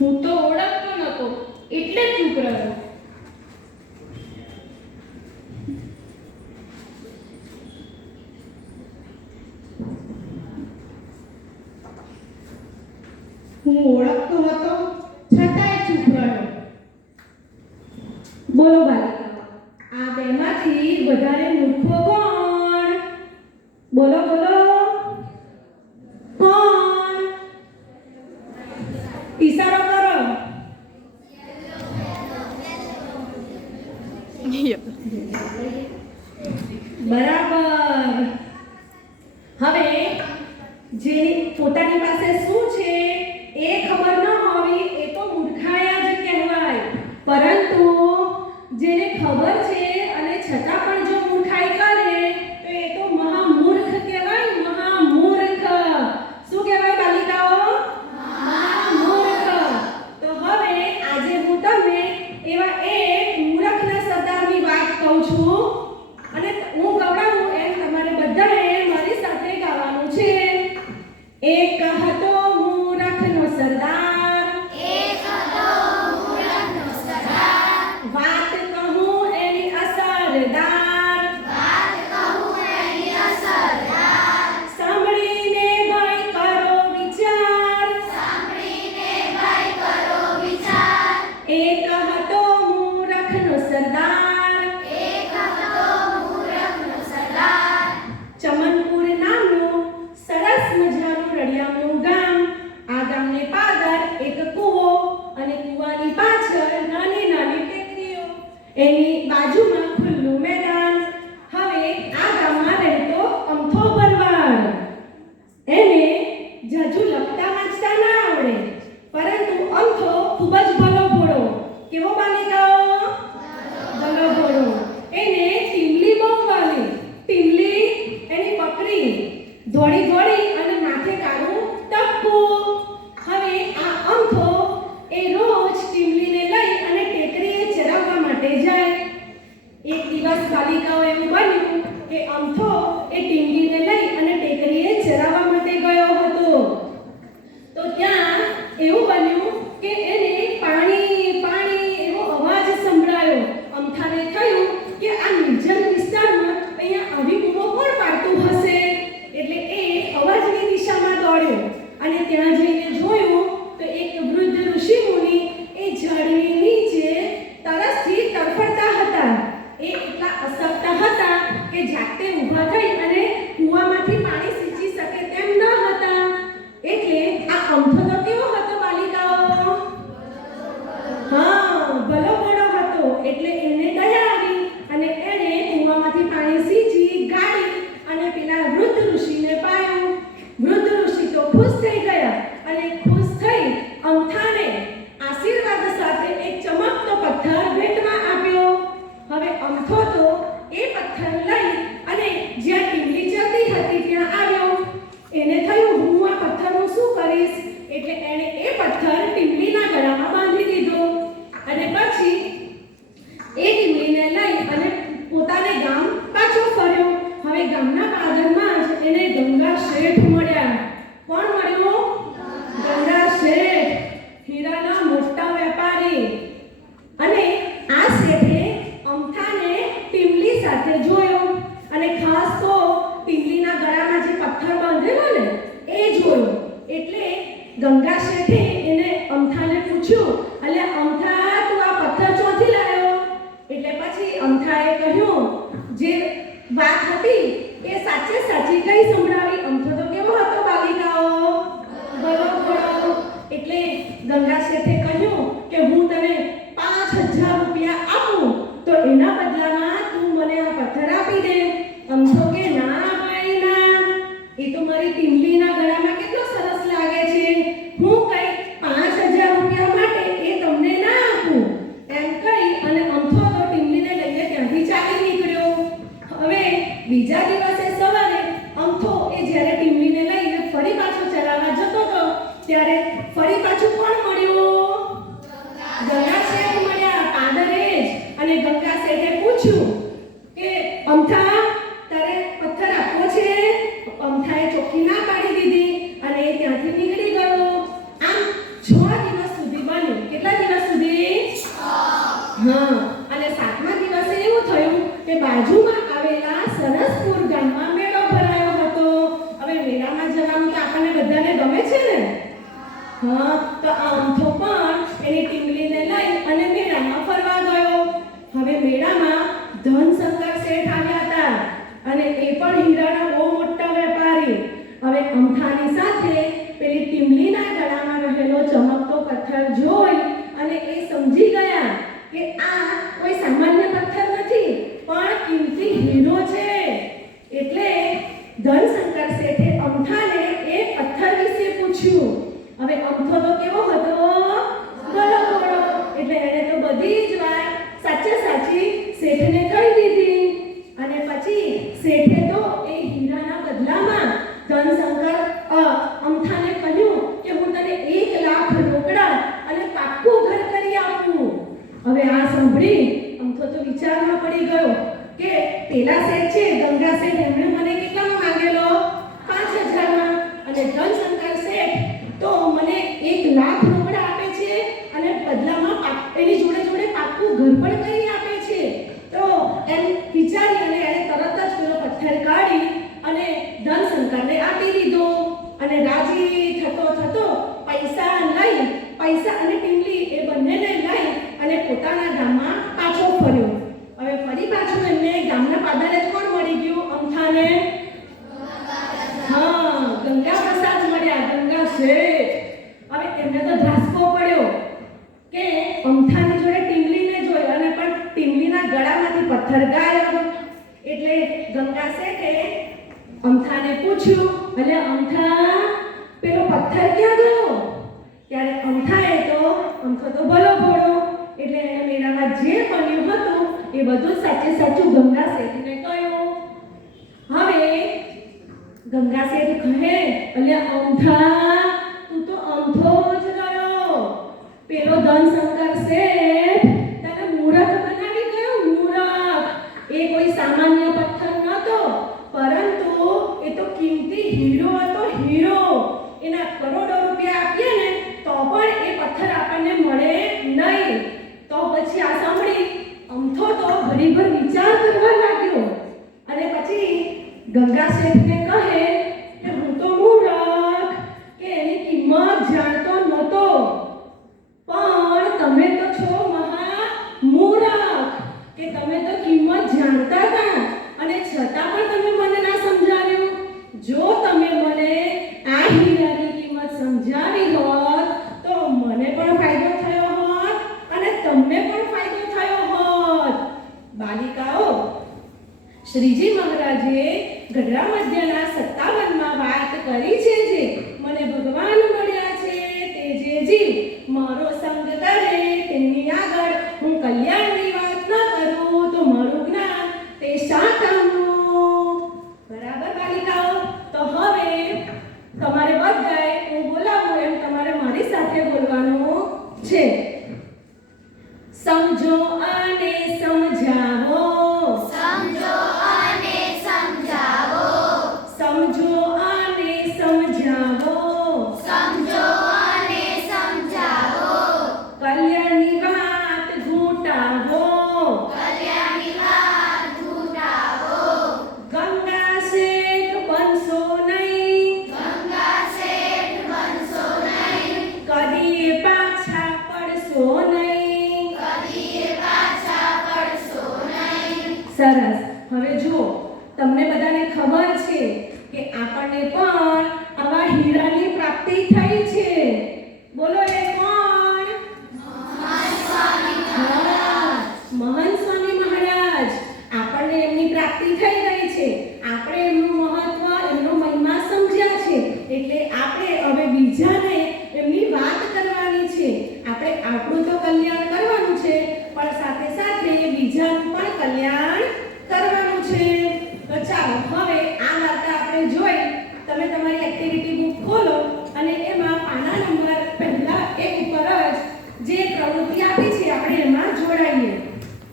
હું તો ઓળખતો નતો એટલે ચૂપ રહ્યો હું ઓળખતો હતો બરાબર. હવે જેની પોતાની પાસે શું છે એ ખબર ન હોવી એ તો મૂર્ખાયા જ કહેવાય. પરંતુ જેને ખબર છે અને છતાં E એની બાજુમાં கிடைக்க donde બધાને ગમે છે ને? હા, તો આમથો પણ એની ટીમલીને લઈ અને મેળામાં ફરવા ગયો. હવે મેળામાં ધન ધનશંકર શેઠ આવ્યા હતા અને એ પણ હીરાના બહુ મોટા વેપારી. હવે અમથાની પેલા શેઠ છે, ગંગા શેઠ એમણે મને કેટલામાં માંગેલો? પાંચ હજારમાં. અને ધનશંકર શેઠ તો મને એક લાખ રોકડા આપે છે અને બદલામાં એની જોડે જોડે પાક્કું ઘર પણ કરી આપે છે. તો એમ વિચારી અને એણે તરત જ પેલો પથ્થર કાઢી અને ધનશંકરને આપી દીધો. અને રાજી થતો થતો પૈસા લઈ પૈસા અને ટીમલી એ બંનેને લઈ અને પોતાના ગામમાં પાછો ફર્યો હવે ફરી પાછું એમને ગામના પાદરે જ કોણ મળી ગયું અમથાને હા ગંગા પ્રસાદ મળ્યા ગંગા શેઠ હવે એમને તો ધ્રાસકો પડ્યો કે અમથાની જોડે ટીમલીને જોઈ અને પણ ટીમલીના ગળામાંથી પથ્થર ગાયબ એટલે ગંગા શેઠે અમથાને પૂછ્યું એટલે અમથા પેલો પથ્થર ક્યાં ગયો? ત્યારે અમથાએ તો અમથો તો ભલો ભોળો. એટલે એને મેળામાં જે બન્યું હતું, એ બધું સાચે સાચું ગંગા શેઠને કહ્યું. હવે ગંગા શેઠ કહે એટલે અમથા તું તો અમથો જ રહ્યો. પેલો ધનશંકર શેઠ તને મૂરખ બનાવી ગયો, મૂરખ. એ કોઈ સામાન્ય કિંમતી હીરો હતો હીરો. એના કરોડો રૂપિયા આપીએ ને, તો પણ એ પથ્થર આપણને મળે નહીં. તો પછી આ સાંભળી, અમથો તો ઘડીભર વિચાર કરવા લાગ્યો. અને પછી ગંગા શેઠને Instagram, mas de સરસ. હવે જો તમને બધાને ખબર છે કે આપણને પણ આવા હીરાની પ્રાપ્તિ થઈ છે. બોલો એ કોણ? મહન સ્વામી મહારાજ. આપણને એમની પ્રાપ્તિ થઈ ગઈ છે. આપણે એમનું મહત્વ, એમનો મહિમા સમજ્યા છે. એટલે આપણે હવે બીજાને એમની વાત કરવાની છે. આપણે આપણું તો